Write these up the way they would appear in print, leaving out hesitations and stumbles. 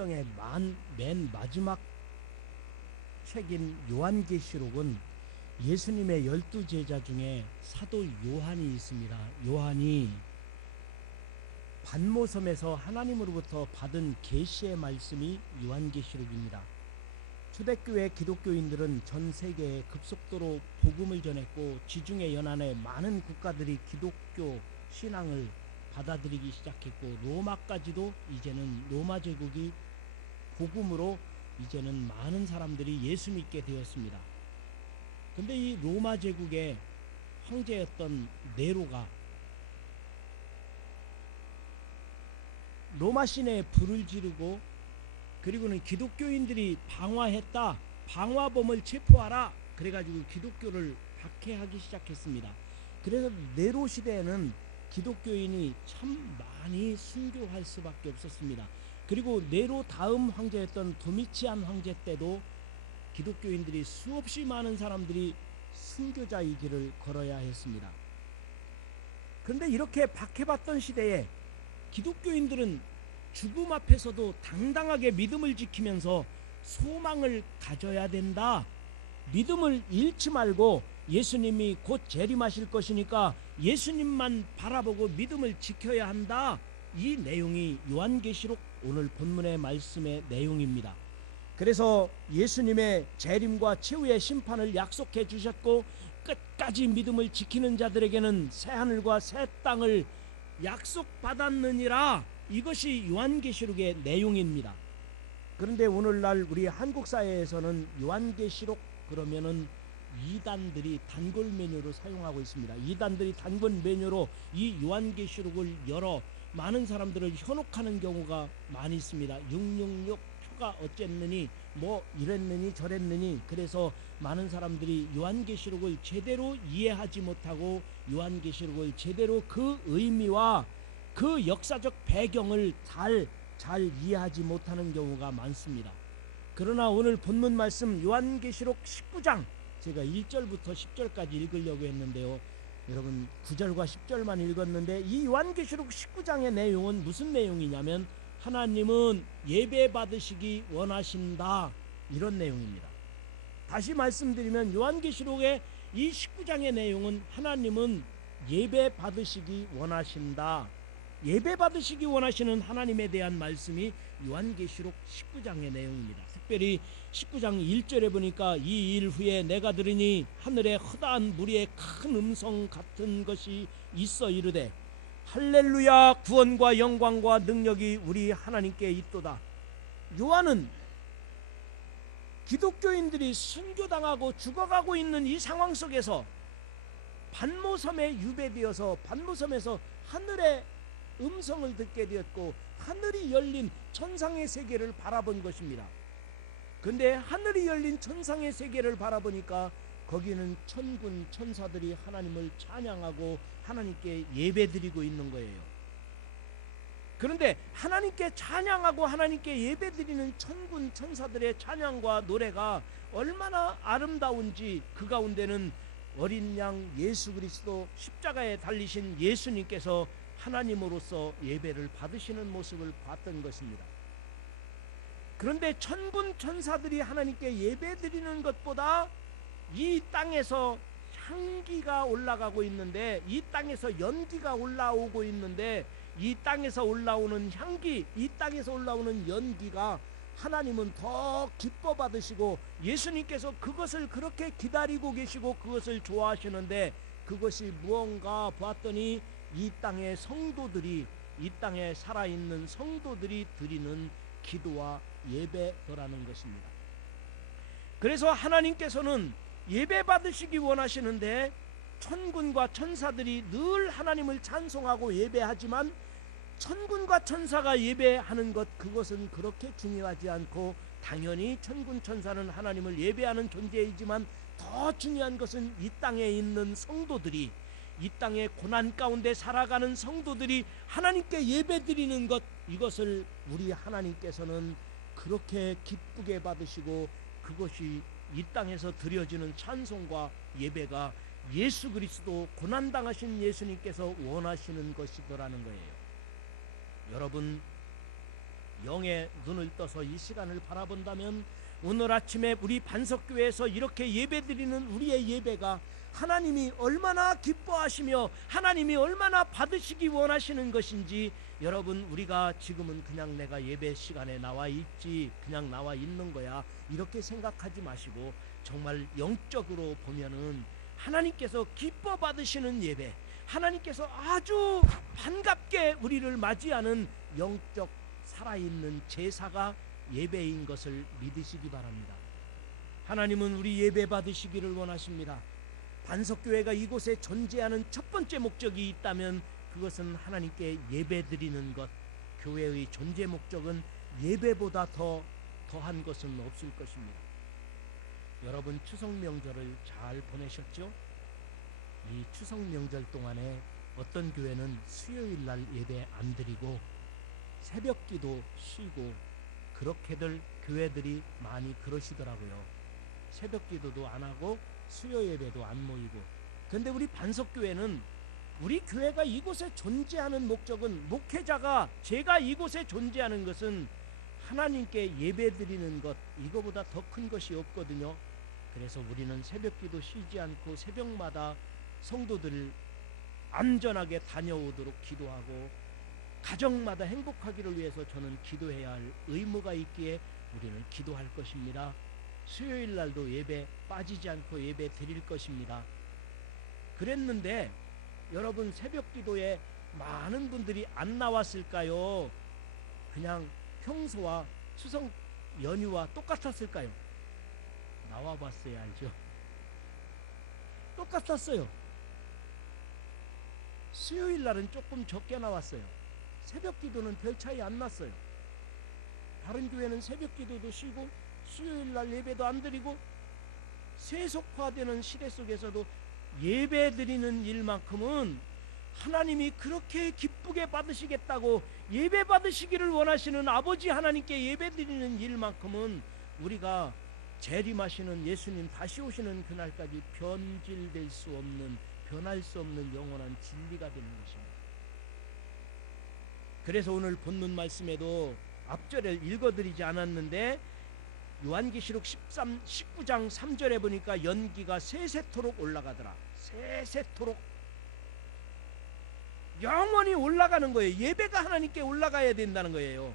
성경의 맨 마지막 책인 요한계시록은 예수님의 12제자 중에 사도 요한이 있습니다. 요한이 반모섬에서 하나님으로부터 받은 계시의 말씀이 요한계시록입니다. 초대교회 기독교인들은 전 세계에 급속도로 복음을 전했고 지중해 연안의 많은 국가들이 기독교 신앙을 받아들이기 시작했고 로마까지도 이제는 로마 제국이 복음으로 이제는 많은 사람들이 예수 믿게 되었습니다. 근데 이 로마 제국의 황제였던 네로가 로마 시내에 불을 지르고 그리고는 기독교인들이 방화했다, 방화범을 체포하라 그래가지고 기독교를 박해하기 시작했습니다. 그래서 네로 시대에는 기독교인이 참 많이 순교할 수밖에 없었습니다. 그리고 네로 다음 황제였던 도미치안 황제 때도 기독교인들이 수없이 많은 사람들이 순교자의 길을 걸어야 했습니다. 그런데 이렇게 박해받던 시대에 기독교인들은 죽음 앞에서도 당당하게 믿음을 지키면서 소망을 가져야 된다. 믿음을 잃지 말고 예수님이 곧 재림하실 것이니까 예수님만 바라보고 믿음을 지켜야 한다. 이 내용이 요한계시록 오늘 본문의 말씀의 내용입니다. 그래서 예수님의 재림과 최후의 심판을 약속해 주셨고 끝까지 믿음을 지키는 자들에게는 새하늘과 새 땅을 약속받았느니라. 이것이 요한계시록의 내용입니다. 그런데 오늘날 우리 한국 사회에서는 요한계시록 그러면은 이단들이 단골 메뉴로 사용하고 있습니다. 이단들이 단골 메뉴로 이 요한계시록을 열어 많은 사람들을 현혹하는 경우가 많이 있습니다. 666 표가 어쨌느니 뭐 이랬느니 저랬느니 그래서 많은 사람들이 요한계시록을 제대로 이해하지 못하고 요한계시록을 제대로 그 의미와 그 역사적 배경을 잘 이해하지 못하는 경우가 많습니다. 그러나 오늘 본문 말씀 요한계시록 19장 제가 1절부터 10절까지 읽으려고 했는데요. 여러분 9절과 10절만 읽었는데 이 요한계시록 19장의 내용은 무슨 내용이냐면 하나님은 예배 받으시기 원하신다 이런 내용입니다. 다시 말씀드리면 요한계시록의 이 19장의 내용은 하나님은 예배 받으시기 원하신다. 예배 받으시기 원하시는 하나님에 대한 말씀이 요한계시록 19장의 내용입니다. 특별히 19장 1절에 보니까 이 일 후에 내가 들으니 하늘에 허다한 무리의 큰 음성 같은 것이 있어 이르되 할렐루야 구원과 영광과 능력이 우리 하나님께 있도다. 요한은 기독교인들이 순교당하고 죽어가고 있는 이 상황 속에서 반모섬에 유배되어서 반모섬에서 하늘의 음성을 듣게 되었고 하늘이 열린 천상의 세계를 바라본 것입니다. 근데 하늘이 열린 천상의 세계를 바라보니까 거기는 천군 천사들이 하나님을 찬양하고 하나님께 예배드리고 있는 거예요. 그런데 하나님께 찬양하고 하나님께 예배드리는 천군 천사들의 찬양과 노래가 얼마나 아름다운지 그 가운데는 어린 양 예수 그리스도 십자가에 달리신 예수님께서 하나님으로서 예배를 받으시는 모습을 봤던 것입니다. 그런데 천군 천사들이 하나님께 예배드리는 것보다 이 땅에서 향기가 올라가고 있는데 이 땅에서 연기가 올라오고 있는데 이 땅에서 올라오는 향기, 이 땅에서 올라오는 연기가 하나님은 더 기뻐 받으시고 예수님께서 그것을 그렇게 기다리고 계시고 그것을 좋아하시는데 그것이 무언가 봤더니 이 땅의 성도들이 이 땅에 살아있는 성도들이 드리는 기도와 예배더라는 것입니다. 그래서 하나님께서는 예배 받으시기 원하시는데 천군과 천사들이 늘 하나님을 찬송하고 예배하지만 천군과 천사가 예배하는 것 그것은 그렇게 중요하지 않고 당연히 천군 천사는 하나님을 예배하는 존재이지만 더 중요한 것은 이 땅에 있는 성도들이 이 땅의 고난 가운데 살아가는 성도들이 하나님께 예배드리는 것 이것을 우리 하나님께서는 그렇게 기쁘게 받으시고 그것이 이 땅에서 드려지는 찬송과 예배가 예수 그리스도 고난당하신 예수님께서 원하시는 것이더라는 거예요. 여러분 영의 눈을 떠서 이 시간을 바라본다면 오늘 아침에 우리 반석교회에서 이렇게 예배드리는 우리의 예배가 하나님이 얼마나 기뻐하시며 하나님이 얼마나 받으시기 원하시는 것인지, 여러분, 우리가 지금은 그냥 내가 예배 시간에 나와 있지, 그냥 나와 있는 거야, 이렇게 생각하지 마시고 정말 영적으로 보면은 하나님께서 기뻐 받으시는 예배, 하나님께서 아주 반갑게 우리를 맞이하는 영적 살아있는 제사가 예배인 것을 믿으시기 바랍니다. 하나님은 우리 예배 받으시기를 원하십니다. 반석교회가 이곳에 존재하는 첫 번째 목적이 있다면 그것은 하나님께 예배 드리는 것. 교회의 존재 목적은 예배보다 더한 것은 없을 것입니다. 여러분, 추석 명절을 잘 보내셨죠? 이 추석 명절 동안에 어떤 교회는 수요일 날 예배 안 드리고 새벽 기도 쉬고, 그렇게들 교회들이 많이 그러시더라고요. 새벽 기도도 안 하고 수요 예배도 안 모이고. 그런데 우리 반석교회는, 우리 교회가 이곳에 존재하는 목적은, 목회자가 제가 이곳에 존재하는 것은 하나님께 예배 드리는 것, 이거보다 더 큰 것이 없거든요. 그래서 우리는 새벽 기도 쉬지 않고 새벽마다 성도들 안전하게 다녀오도록 기도하고, 가정마다 행복하기를 위해서 저는 기도해야 할 의무가 있기에 우리는 기도할 것입니다. 수요일 날도 예배 빠지지 않고 예배 드릴 것입니다. 그랬는데 여러분, 새벽 기도에 많은 분들이 안 나왔을까요? 그냥 평소와 추석 연휴와 똑같았을까요? 나와봤어야 알죠. 똑같았어요. 수요일 날은 조금 적게 나왔어요. 새벽 기도는 별 차이 안 났어요. 다른 교회는 새벽 기도도 쉬고 수요일 날 예배도 안 드리고, 세속화되는 시대 속에서도 예배 드리는 일만큼은 하나님이 그렇게 기쁘게 받으시겠다고, 예배 받으시기를 원하시는 아버지 하나님께 예배 드리는 일만큼은 우리가 재림하시는 예수님 다시 오시는 그날까지 변질될 수 없는, 변할 수 없는 영원한 진리가 되는 것입니다. 그래서 오늘 본문 말씀에도 앞절을 읽어드리지 않았는데, 요한계시록 19장 3절에 보니까 연기가 세세토록 올라가더라. 세세토록 영원히 올라가는 거예요. 예배가 하나님께 올라가야 된다는 거예요.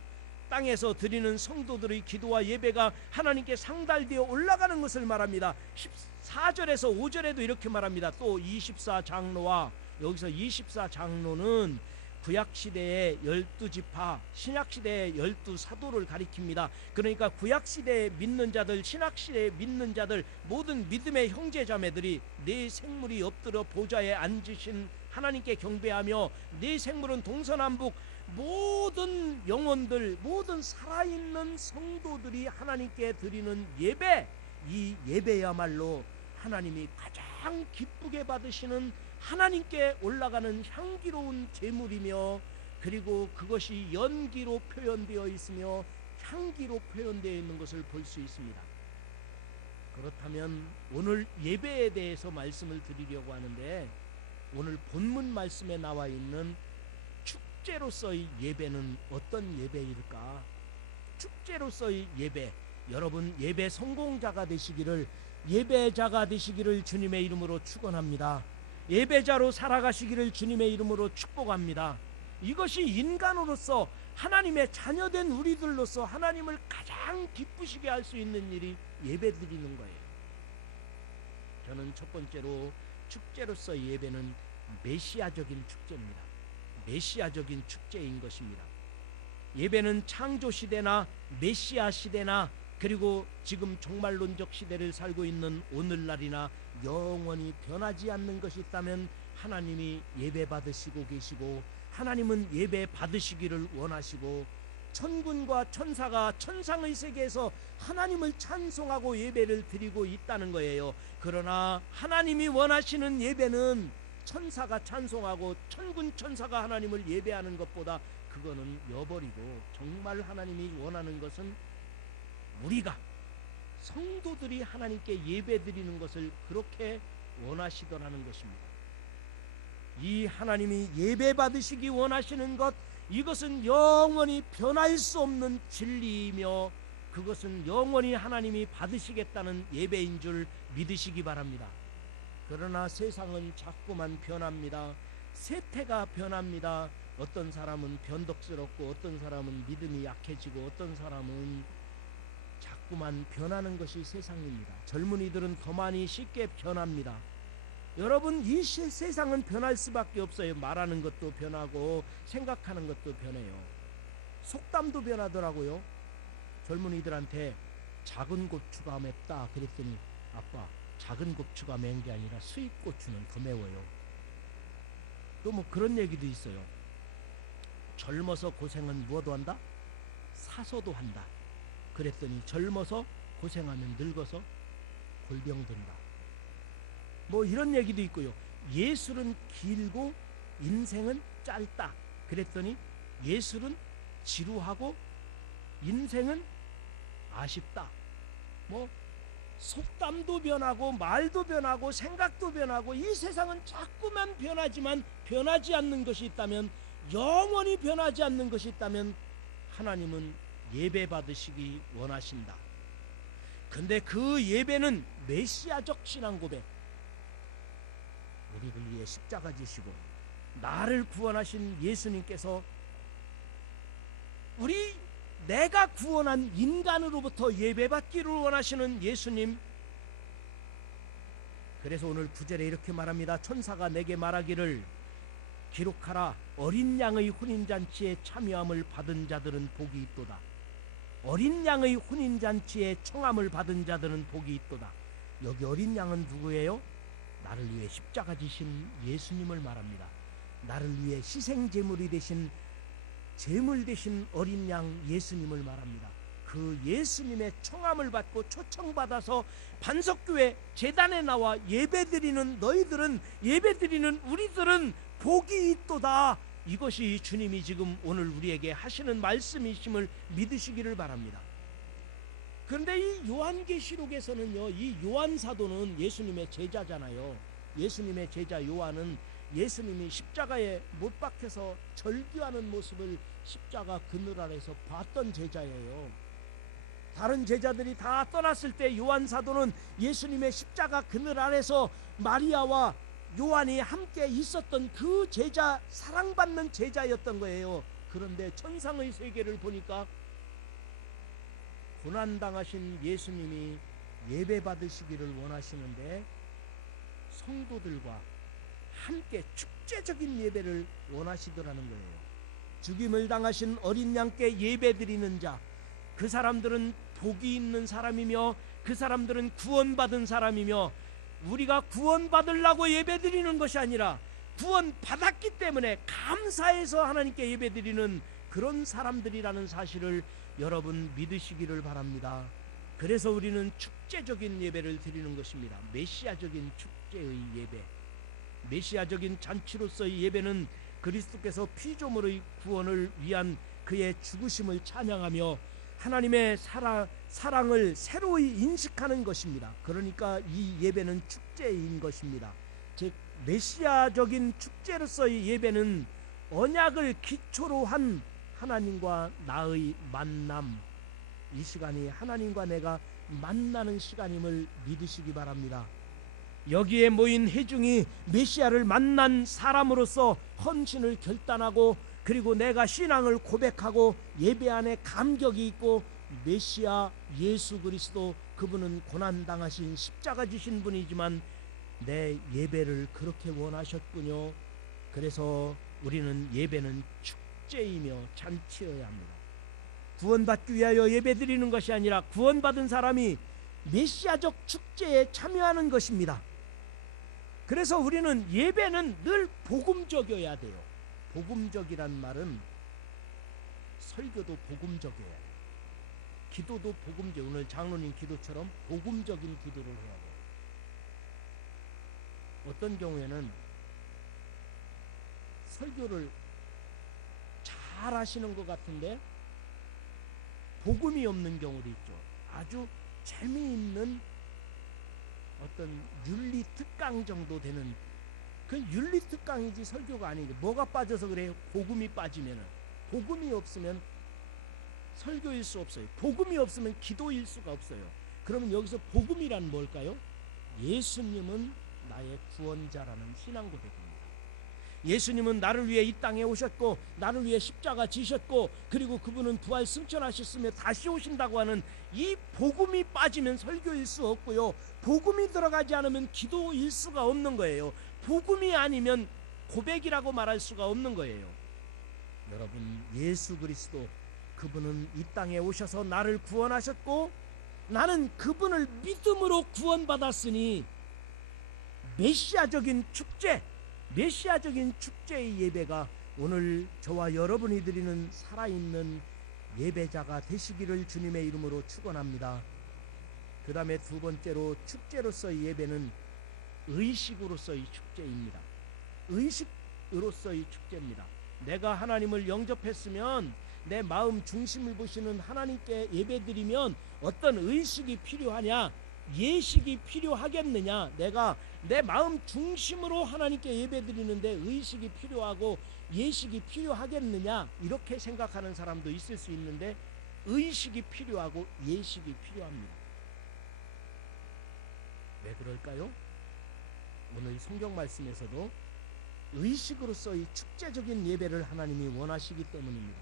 땅에서 드리는 성도들의 기도와 예배가 하나님께 상달되어 올라가는 것을 말합니다. 14절에서 5절에도 이렇게 말합니다. 또 24장로와, 여기서 24장로는 구약시대의 12지파, 신약시대의 12사도를 가리킵니다. 그러니까 구약시대에 믿는 자들, 신약시대에 믿는 자들, 모든 믿음의 형제자매들이 네 생물이 엎드려 보좌에 앉으신 하나님께 경배하며, 네 생물은 동서남북 모든 영혼들, 모든 살아있는 성도들이 하나님께 드리는 예배, 이 예배야말로 하나님이 가장 기쁘게 받으시는, 하나님께 올라가는 향기로운 제물이며, 그리고 그것이 연기로 표현되어 있으며 향기로 표현되어 있는 것을 볼 수 있습니다. 그렇다면 오늘 예배에 대해서 말씀을 드리려고 하는데, 오늘 본문 말씀에 나와 있는 축제로서의 예배는 어떤 예배일까? 축제로서의 예배, 여러분 예배 성공자가 되시기를, 예배자가 되시기를 주님의 이름으로 축원합니다. 예배자로 살아가시기를 주님의 이름으로 축복합니다. 이것이 인간으로서, 하나님의 자녀된 우리들로서 하나님을 가장 기쁘시게 할 수 있는 일이 예배드리는 거예요. 저는 첫 번째로 축제로서의 예배는 메시아적인 축제입니다. 메시아적인 축제인 것입니다. 예배는 창조 시대나 메시아 시대나, 그리고 지금 종말론적 시대를 살고 있는 오늘날이나 영원히 변하지 않는 것이 있다면 하나님이 예배 받으시고 계시고, 하나님은 예배 받으시기를 원하시고, 천군과 천사가 천상의 세계에서 하나님을 찬송하고 예배를 드리고 있다는 거예요. 그러나 하나님이 원하시는 예배는 천사가 찬송하고 천군 천사가 하나님을 예배하는 것보다 그거는 여버리고, 정말 하나님이 원하는 것은 우리가, 성도들이 하나님께 예배드리는 것을 그렇게 원하시더라는 것입니다. 이 하나님이 예배 받으시기 원하시는 것, 이것은 영원히 변할 수 없는 진리이며 그것은 영원히 하나님이 받으시겠다는 예배인 줄 믿으시기 바랍니다. 그러나 세상은 자꾸만 변합니다. 세태가 변합니다. 어떤 사람은 변덕스럽고 어떤 사람은 믿음이 약해지고 어떤 사람은 자꾸만 변하는 것이 세상입니다. 젊은이들은 더 많이 쉽게 변합니다. 여러분, 이 세상은 변할 수밖에 없어요. 말하는 것도 변하고 생각하는 것도 변해요. 속담도 변하더라고요. 젊은이들한테 작은 고추가 맵다 그랬더니 아빠, 작은 고추가 매운 게 아니라 수입 고추는 더 매워요. 또 뭐 그런 얘기도 있어요. 젊어서 고생은 무엇도 한다? 사서도 한다. 그랬더니 젊어서 고생하면 늙어서 골병 든다. 뭐 이런 얘기도 있고요. 예술은 길고 인생은 짧다. 그랬더니 예술은 지루하고 인생은 아쉽다. 뭐 속담도 변하고 말도 변하고 생각도 변하고 이 세상은 자꾸만 변하지만 변하지 않는 것이 있다면, 영원히 변하지 않는 것이 있다면 하나님은 예배 받으시기 원하신다. 근데 그 예배는 메시아적 신앙 고백, 우리를 위해 십자가 지시고 나를 구원하신 예수님께서 내가 구원한 인간으로부터 예배받기를 원하시는 예수님. 그래서 오늘 9절에 이렇게 말합니다. 천사가 내게 말하기를 기록하라. 어린 양의 혼인잔치에 참여함을 받은 자들은 복이 있도다. 어린 양의 혼인잔치에 청함을 받은 자들은 복이 있도다. 여기 어린 양은 누구예요? 나를 위해 십자가 지신 예수님을 말합니다. 나를 위해 희생제물이 되신, 제물 되신 어린 양 예수님을 말합니다. 그 예수님의 청함을 받고 초청받아서 반석교회 제단에 나와 예배드리는 너희들은, 예배드리는 우리들은 복이 있도다. 이것이 주님이 지금 오늘 우리에게 하시는 말씀이심을 믿으시기를 바랍니다. 그런데 이 요한계시록에서는요, 이 요한 사도는 예수님의 제자잖아요. 예수님의 제자 요한은 예수님이 십자가에 못 박혀서 절규하는 모습을 십자가 그늘 아래서 봤던 제자예요. 다른 제자들이 다 떠났을 때 요한 사도는 예수님의 십자가 그늘 아래서 마리아와 요한이 함께 있었던 그 제자, 사랑받는 제자였던 거예요. 그런데 천상의 세계를 보니까 고난당하신 예수님이 예배 받으시기를 원하시는데 성도들과 함께 축제적인 예배를 원하시더라는 거예요. 죽임을 당하신 어린 양께 예배드리는 자, 그 사람들은 복이 있는 사람이며 그 사람들은 구원받은 사람이며, 우리가 구원받으려고 예배드리는 것이 아니라 구원받았기 때문에 감사해서 하나님께 예배드리는 그런 사람들이라는 사실을 여러분 믿으시기를 바랍니다. 그래서 우리는 축제적인 예배를 드리는 것입니다. 메시아적인 축제의 예배, 메시아적인 잔치로서의 예배는 그리스도께서 피조물의 구원을 위한 그의 죽으심을 찬양하며 하나님의 사랑을 새로이 인식하는 것입니다. 그러니까 이 예배는 축제인 것입니다. 즉 메시아적인 축제로서의 예배는 언약을 기초로 한 하나님과 나의 만남, 이 시간이 하나님과 내가 만나는 시간임을 믿으시기 바랍니다. 여기에 모인 회중이 메시아를 만난 사람으로서 헌신을 결단하고, 그리고 내가 신앙을 고백하고 예배 안에 감격이 있고, 메시아 예수 그리스도, 그분은 고난당하신 십자가 지신 분이지만 내 예배를 그렇게 원하셨군요. 그래서 우리는 예배는 축제이며 잔치여야 합니다. 구원받기 위하여 예배드리는 것이 아니라 구원받은 사람이 메시아적 축제에 참여하는 것입니다. 그래서 우리는 예배는 늘 복음적이어야 돼요. 복음적이란 말은 설교도 복음적이어야 돼요. 기도도 복음적, 오늘 장로님 기도처럼 복음적인 기도를 해야 돼요. 어떤 경우에는 설교를 잘 하시는 것 같은데 복음이 없는 경우도 있죠. 아주 재미있는 어떤 윤리특강 정도 되는, 그 윤리특강이지 설교가 아니고, 뭐가 빠져서 그래요? 복음이 빠지면은. 복음이 없으면 설교일 수 없어요. 복음이 없으면 기도일 수가 없어요. 그러면 여기서 복음이란 뭘까요? 예수님은 나의 구원자라는 신앙 고백입니다. 예수님은 나를 위해 이 땅에 오셨고 나를 위해 십자가 지셨고 그리고 그분은 부활 승천하셨으며 다시 오신다고 하는 이 복음이 빠지면 설교일 수 없고요. 복음이 들어가지 않으면 기도일 수가 없는 거예요. 복음이 아니면 고백이라고 말할 수가 없는 거예요. 여러분, 예수 그리스도 그분은 이 땅에 오셔서 나를 구원하셨고 나는 그분을 믿음으로 구원받았으니 메시아적인 축제의 예배가 오늘 저와 여러분이 드리는 살아있는 예배자가 되시기를 주님의 이름으로 축원합니다. 그 다음에 두 번째로 축제로서의 예배는 의식으로서의 축제입니다. 의식으로서의 축제입니다. 내가 하나님을 영접했으면 내 마음 중심을 보시는 하나님께 예배드리면 어떤 의식이 필요하냐? 예식이 필요하겠느냐? 내가 내 마음 중심으로 하나님께 예배드리는데 의식이 필요하고 예식이 필요하겠느냐? 이렇게 생각하는 사람도 있을 수 있는데 의식이 필요하고 예식이 필요합니다. 왜 그럴까요? 오늘 성경 말씀에서도 의식으로서의 축제적인 예배를 하나님이 원하시기 때문입니다.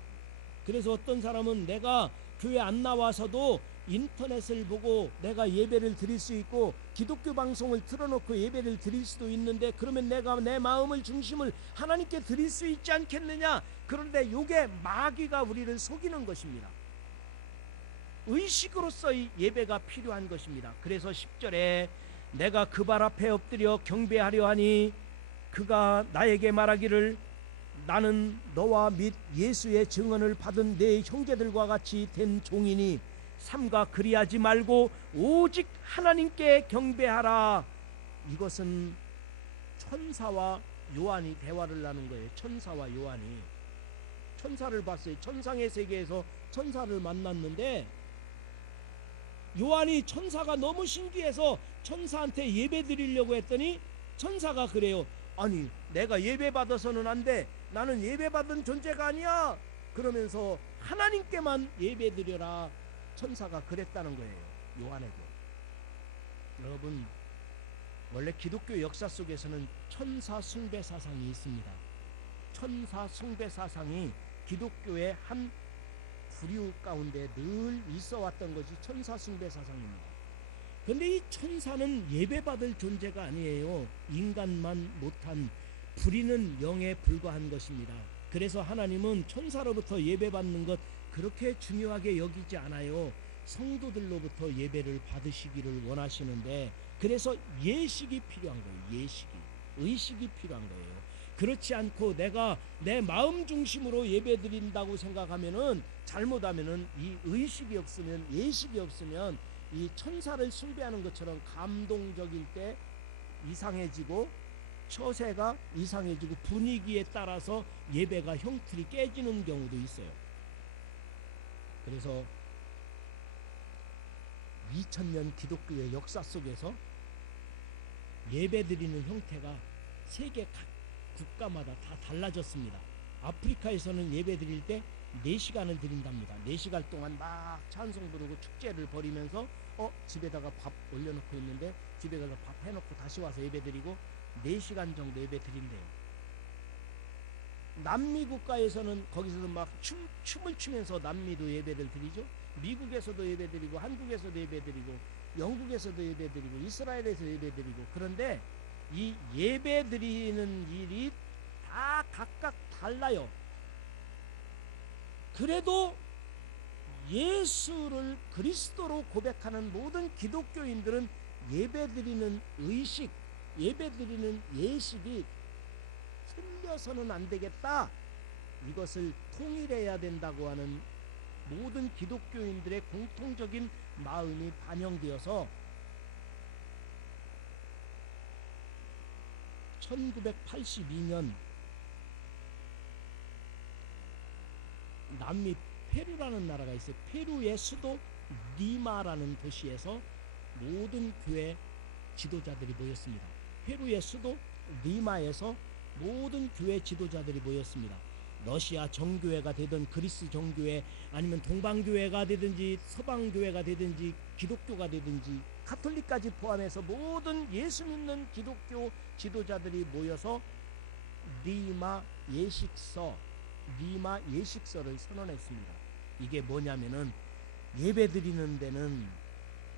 그래서 어떤 사람은 내가 교회 안 나와서도 인터넷을 보고 내가 예배를 드릴 수 있고 기독교 방송을 틀어놓고 예배를 드릴 수도 있는데 그러면 내가 내 마음을 중심을 하나님께 드릴 수 있지 않겠느냐? 그런데 이게 마귀가 우리를 속이는 것입니다. 의식으로서의 예배가 필요한 것입니다. 그래서 10절에 내가 그 발 앞에 엎드려 경배하려 하니 그가 나에게 말하기를 나는 너와 및 예수의 증언을 받은 내 형제들과 같이 된 종이니 삼가 그리하지 말고 오직 하나님께 경배하라. 이것은 천사와 요한이 대화를 나눈 거예요. 천사와 요한이 천사를 봤어요. 천상의 세계에서 천사를 만났는데 요한이 천사가 너무 신기해서 천사한테 예배 드리려고 했더니 천사가 그래요. 아니, 내가 예배 받아서는 안 돼. 나는 예배 받은 존재가 아니야. 그러면서 하나님께만 예배 드려라. 천사가 그랬다는 거예요. 요한에게. 여러분, 원래 기독교 역사 속에서는 천사 숭배 사상이 있습니다. 천사 숭배 사상이 기독교의 한 부류 가운데 늘 있어 왔던 것이 천사 숭배 사상입니다. 그런데 이 천사는 예배받을 존재가 아니에요. 인간만 못한 부리는 영에 불과한 것입니다. 그래서 하나님은 천사로부터 예배받는 것 그렇게 중요하게 여기지 않아요. 성도들로부터 예배를 받으시기를 원하시는데 그래서 예식이 필요한 거예요. 의식이 필요한 거예요. 그렇지 않고 내가 내 마음 중심으로 예배드린다고 생각하면은 잘못하면은 이 의식이 없으면 예식이 없으면 이 천사를 숭배하는 것처럼 감동적일 때 이상해지고 처세가 이상해지고 분위기에 따라서 예배가 형틀이 깨지는 경우도 있어요. 그래서 2000년 기독교의 역사 속에서 예배드리는 형태가 세계 각 국가마다 다 달라졌습니다. 아프리카에서는 예배드릴 때 4시간을 드린답니다. 4시간 동안 막 찬송 부르고 축제를 벌이면서 집에다가 밥 올려놓고 있는데 집에 가서 밥 해놓고 다시 와서 예배드리고 4시간 정도 예배드린대요. 남미 국가에서는 거기서도 막 춤을 추면서 남미도 예배를 드리죠. 미국에서도 예배드리고 한국에서도 예배드리고 영국에서도 예배드리고 이스라엘에서 예배드리고 그런데 이 예배드리는 일이 다 각각 달라요. 그래도 예수를 그리스도로 고백하는 모든 기독교인들은 예배드리는 의식, 예배드리는 예식이 틀려서는 안 되겠다. 이것을 통일해야 된다고 하는 모든 기독교인들의 공통적인 마음이 반영되어서 1982년 남미 페루라는 나라가 있어요. 페루의 수도 리마라는 도시에서 모든 교회 지도자들이 모였습니다. 페루의 수도 리마에서 모든 교회 지도자들이 모였습니다. 러시아 정교회가 되든 그리스 정교회 아니면 동방교회가 되든지 서방교회가 되든지 기독교가 되든지 가톨릭까지 포함해서 모든 예수 믿는 기독교 지도자들이 모여서 리마 예식서를 선언했습니다. 이게 뭐냐면은 예배드리는 데는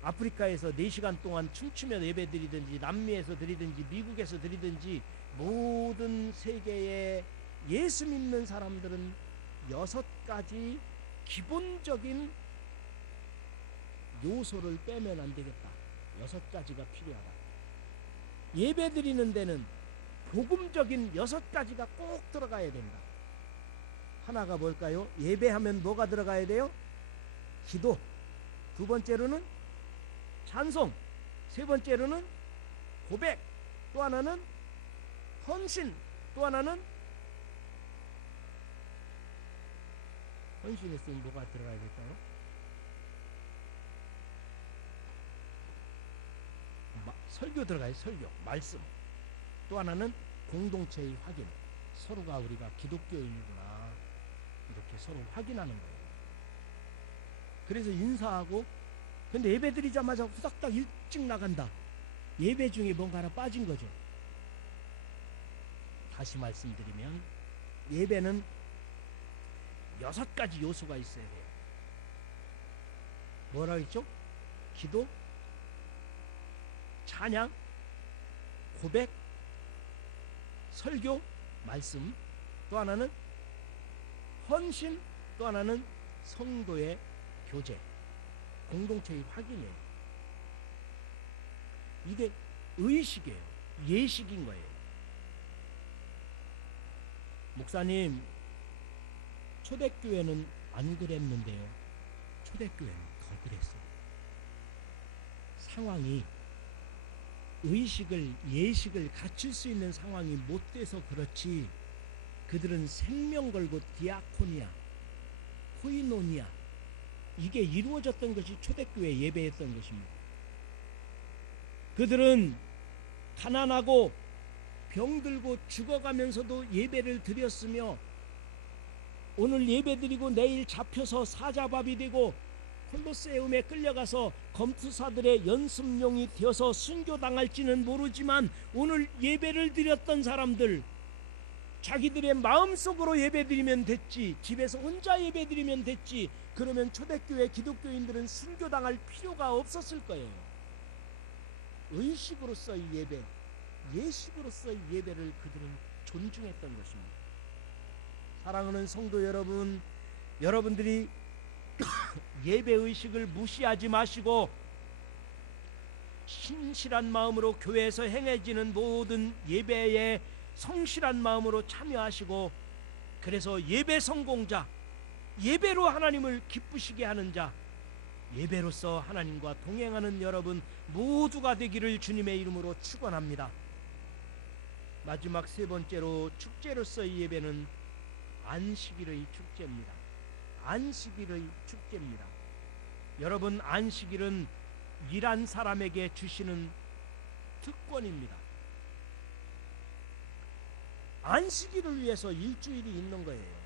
아프리카에서 4시간 동안 춤추며 예배드리든지 남미에서 드리든지 미국에서 드리든지 모든 세계의 예수 믿는 사람들은 6가지 기본적인 요소를 빼면 안 되겠다. 6가지가 필요하다. 예배 드리는 데는 복음적인 6가지가 꼭 들어가야 된다. 하나가 뭘까요? 예배하면 뭐가 들어가야 돼요? 기도. 두 번째로는 찬송. 세 번째로는 고백. 또 하나는 헌신. 또 하나는 헌신했으면 뭐가 들어가야 될까요? 설교 들어가요. 설교. 말씀. 또 하나는 공동체의 확인. 서로가 우리가 기독교인이구나 이렇게 서로 확인하는 거예요. 그래서 인사하고 근데 예배 드리자마자 후닥닥 일찍 나간다. 예배 중에 뭔가 하나 빠진 거죠. 다시 말씀드리면 예배는 6가지 요소가 있어야 돼요. 뭐라 했죠? 기도, 찬양, 고백, 설교, 말씀. 또 하나는 헌신. 또 하나는 성도의 교제, 공동체의 확인이에요. 이게 의식이에요. 예식인 거예요. 목사님, 초대교회는 안 그랬는데요. 초대교회는 더 그랬어요. 상황이 의식을 예식을 갖출 수 있는 상황이 못 돼서 그렇지 그들은 생명 걸고 디아코니아, 코이노니아 이게 이루어졌던 것이 초대교회 예배였던 것입니다. 그들은 가난하고 병들고 죽어가면서도 예배를 드렸으며 오늘 예배드리고 내일 잡혀서 사자밥이 되고 콜로세움에 끌려가서 검투사들의 연습용이 되어서 순교당할지는 모르지만 오늘 예배를 드렸던 사람들 자기들의 마음속으로 예배드리면 됐지 집에서 혼자 예배드리면 됐지 그러면 초대교회 기독교인들은 순교당할 필요가 없었을 거예요. 의식으로서의 예배, 예식으로서의 예배를 그들은 존중했던 것입니다. 사랑하는 성도 여러분, 여러분들이 예배의식을 무시하지 마시고 신실한 마음으로 교회에서 행해지는 모든 예배에 성실한 마음으로 참여하시고 그래서 예배 성공자, 예배로 하나님을 기쁘시게 하는 자, 예배로서 하나님과 동행하는 여러분 모두가 되기를 주님의 이름으로 축원합니다. 마지막 세 번째로 축제로서의 예배는 안식일의 축제입니다. 안식일의 축제입니다. 여러분, 안식일은 일한 사람에게 주시는 특권입니다. 안식일을 위해서 일주일이 있는 거예요.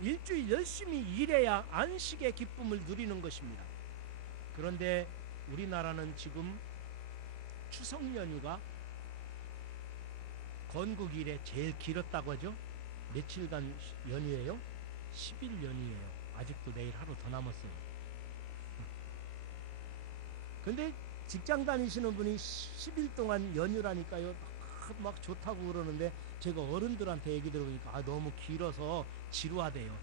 일주일 열심히 일해야 안식의 기쁨을 누리는 것입니다. 그런데 우리나라는 지금 추석 연휴가 건국 이래 제일 길었다고 하죠. 며칠간 연휴예요? 10일 연휴예요. 아직도 내일 하루 더 남았어요. 근데 직장 다니시는 분이 10일 동안 연휴라니까요. 막 좋다고 그러는데 제가 어른들한테 얘기 들어보니까 너무 길어서 지루하대요.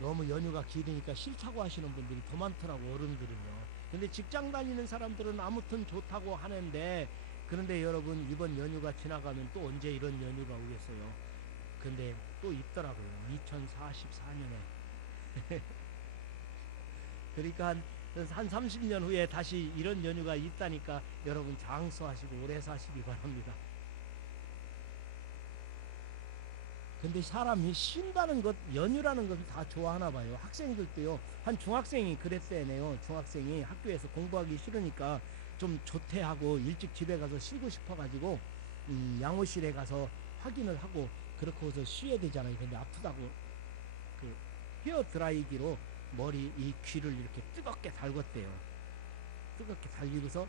너무 연휴가 길으니까 싫다고 하시는 분들이 더 많더라고, 어른들은요. 근데 직장 다니는 사람들은 아무튼 좋다고 하는데 그런데 여러분 이번 연휴가 지나가면 또 언제 이런 연휴가 오겠어요. 근데 또 있더라고요. 2044년에 그러니까 한 30년 후에 다시 이런 연휴가 있다니까 여러분 장수하시고 오래 사시기 바랍니다. 근데 사람이 쉰다는 것, 연휴라는 것을 다 좋아하나 봐요. 학생들도요. 한 중학생이 그랬대네요. 중학생이 학교에서 공부하기 싫으니까 좀 조퇴하고 일찍 집에 가서 쉬고 싶어가지고 양호실에 가서 확인을 하고 그렇게 해서 쉬어야 되잖아요. 근데 아프다고 헤어 드라이기로 머리 이 귀를 이렇게 뜨겁게 달궜대요. 뜨겁게 달기고서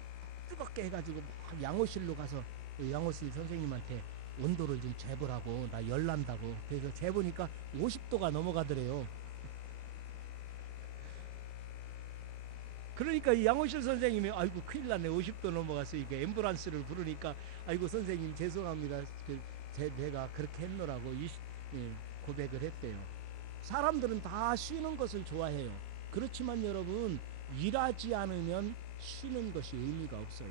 뜨겁게 해가지고 막 양호실로 가서 그 양호실 선생님한테 온도를 좀 재보라고, 나 열난다고. 그래서 재보니까 50도가 넘어가더래요. 그러니까 이 양호실 선생님이 아이고 큰일 났네, 50도 넘어가서 이게 앰뷸런스를 부르니까 아이고 선생님 죄송합니다, 내가 그렇게 했노라고 고백을 했대요. 사람들은 다 쉬는 것을 좋아해요. 그렇지만 여러분, 일하지 않으면 쉬는 것이 의미가 없어요.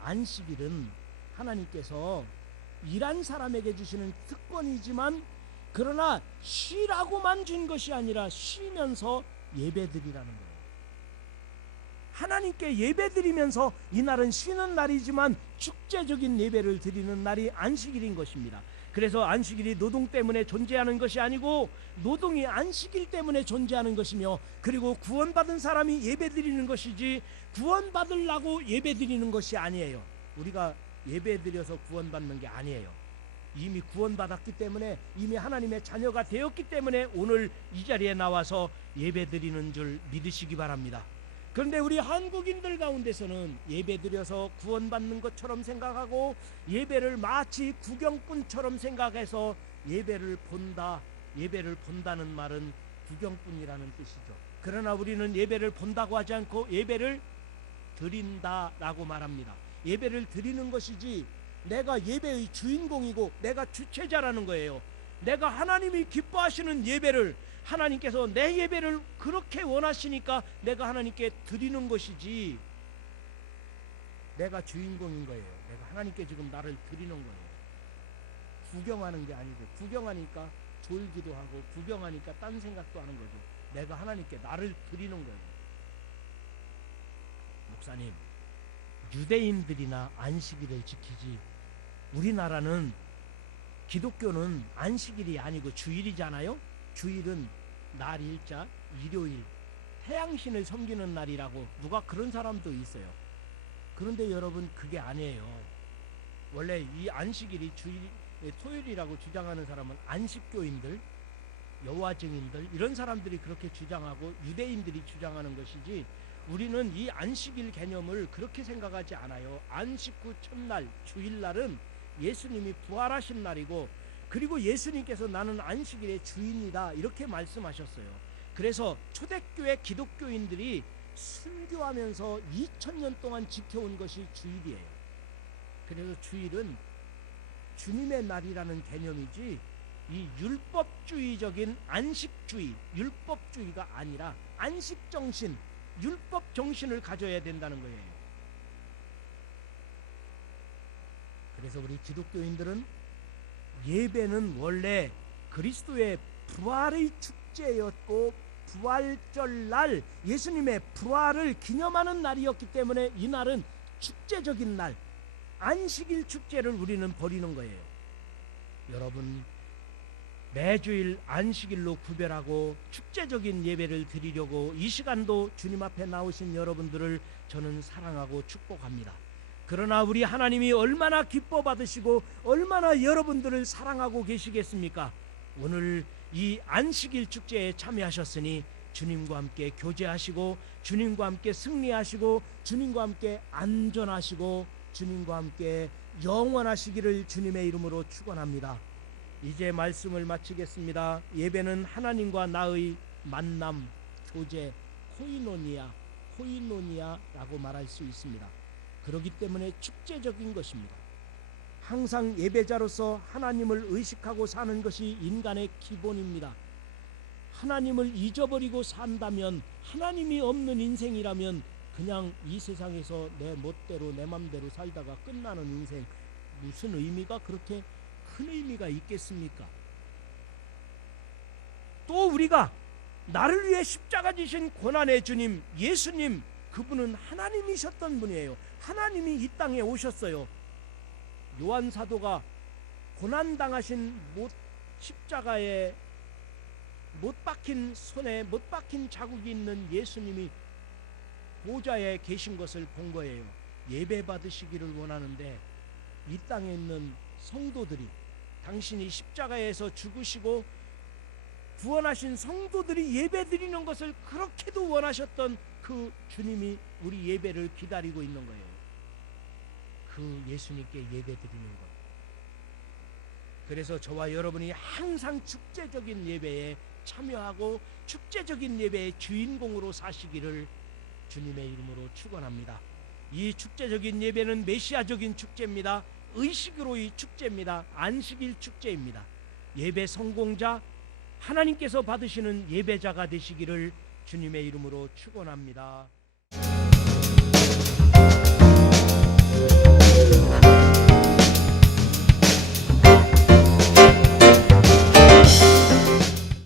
안식일은 하나님께서 일한 사람에게 주시는 특권이지만, 그러나 쉬라고만 준 것이 아니라 쉬면서 예배드리라는 거예요. 하나님께 예배드리면서, 이날은 쉬는 날이지만 축제적인 예배를 드리는 날이 안식일인 것입니다. 그래서 안식일이 노동 때문에 존재하는 것이 아니고 노동이 안식일 때문에 존재하는 것이며, 그리고 구원받은 사람이 예배드리는 것이지 구원받으려고 예배드리는 것이 아니에요. 우리가 예배드려서 구원받는 게 아니에요. 이미 구원받았기 때문에, 이미 하나님의 자녀가 되었기 때문에 오늘 이 자리에 나와서 예배드리는 줄 믿으시기 바랍니다. 그런데 우리 한국인들 가운데서는 예배드려서 구원받는 것처럼 생각하고, 예배를 마치 구경꾼처럼 생각해서 예배를 본다. 예배를 본다는 말은 구경꾼이라는 뜻이죠. 그러나 우리는 예배를 본다고 하지 않고 예배를 드린다라고 말합니다. 예배를 드리는 것이지, 내가 예배의 주인공이고 내가 주체자라는 거예요. 내가 하나님이 기뻐하시는 예배를, 하나님께서 내 예배를 그렇게 원하시니까 내가 하나님께 드리는 것이지, 내가 주인공인 거예요. 내가 하나님께 지금 나를 드리는 거예요. 구경하는 게 아니죠. 구경하니까 졸기도 하고, 구경하니까 딴 생각도 하는 거죠. 내가 하나님께 나를 드리는 거예요. 목사님, 유대인들이나 안식일을 지키지, 우리나라는, 기독교는 안식일이 아니고 주일이잖아요. 주일은 날일자, 일요일, 태양신을 섬기는 날이라고 누가 그런 사람도 있어요. 그런데 여러분, 그게 아니에요. 원래 이 안식일이 토요일이라고 주장하는 사람은 안식교인들, 여호와 증인들, 이런 사람들이 그렇게 주장하고 유대인들이 주장하는 것이지, 우리는 이 안식일 개념을 그렇게 생각하지 않아요. 안식 후 첫날, 주일날은 예수님이 부활하신 날이고, 그리고 예수님께서 나는 안식일의 주인이다, 이렇게 말씀하셨어요. 그래서 초대교회 기독교인들이 순교하면서 2000년 동안 지켜온 것이 주일이에요. 그래서 주일은 주님의 날이라는 개념이지, 이 율법주의적인 안식주의, 율법주의가 아니라 안식정신, 율법정신을 가져야 된다는 거예요. 그래서 우리 기독교인들은 예배는 원래 그리스도의 부활의 축제였고, 부활절날, 예수님의 부활을 기념하는 날이었기 때문에 이 날은 축제적인 날, 안식일 축제를 우리는 벌이는 거예요. 여러분, 매주일 안식일로 구별하고 축제적인 예배를 드리려고 이 시간도 주님 앞에 나오신 여러분들을 저는 사랑하고 축복합니다. 그러나 우리 하나님이 얼마나 기뻐 받으시고 얼마나 여러분들을 사랑하고 계시겠습니까? 오늘 이 안식일 축제에 참여하셨으니 주님과 함께 교제하시고, 주님과 함께 승리하시고, 주님과 함께 안전하시고, 주님과 함께 영원하시기를 주님의 이름으로 축원합니다. 이제 말씀을 마치겠습니다. 예배는 하나님과 나의 만남, 교제, 코이노니아라고 말할 수 있습니다. 그렇기 때문에 축제적인 것입니다. 항상 예배자로서 하나님을 의식하고 사는 것이 인간의 기본입니다. 하나님을 잊어버리고 산다면, 하나님이 없는 인생이라면 그냥 이 세상에서 내 멋대로 내 맘대로 살다가 끝나는 인생, 무슨 의미가, 그렇게 큰 의미가 있겠습니까? 또 우리가 나를 위해 십자가 지신 고난의 주님 예수님, 그분은 하나님이셨던 분이에요. 하나님이 이 땅에 오셨어요. 요한 사도가 고난당하신 십자가에 못 박힌 손에 못 박힌 자국이 있는 예수님이 보좌에 계신 것을 본 거예요. 예배 받으시기를 원하는데, 이 땅에 있는 성도들이 당신이 십자가에서 죽으시고 구원하신 성도들이 예배 드리는 것을 그렇게도 원하셨던 그 주님이 우리 예배를 기다리고 있는 거예요. 그 예수님께 예배 드리는 것. 그래서 저와 여러분이 항상 축제적인 예배에 참여하고 축제적인 예배의 주인공으로 사시기를 주님의 이름으로 축원합니다. 이 축제적인 예배는 메시아적인 축제입니다. 의식으로의 축제입니다. 안식일 축제입니다. 예배 성공자, 하나님께서 받으시는 예배자가 되시기를 주님의 이름으로 축원합니다.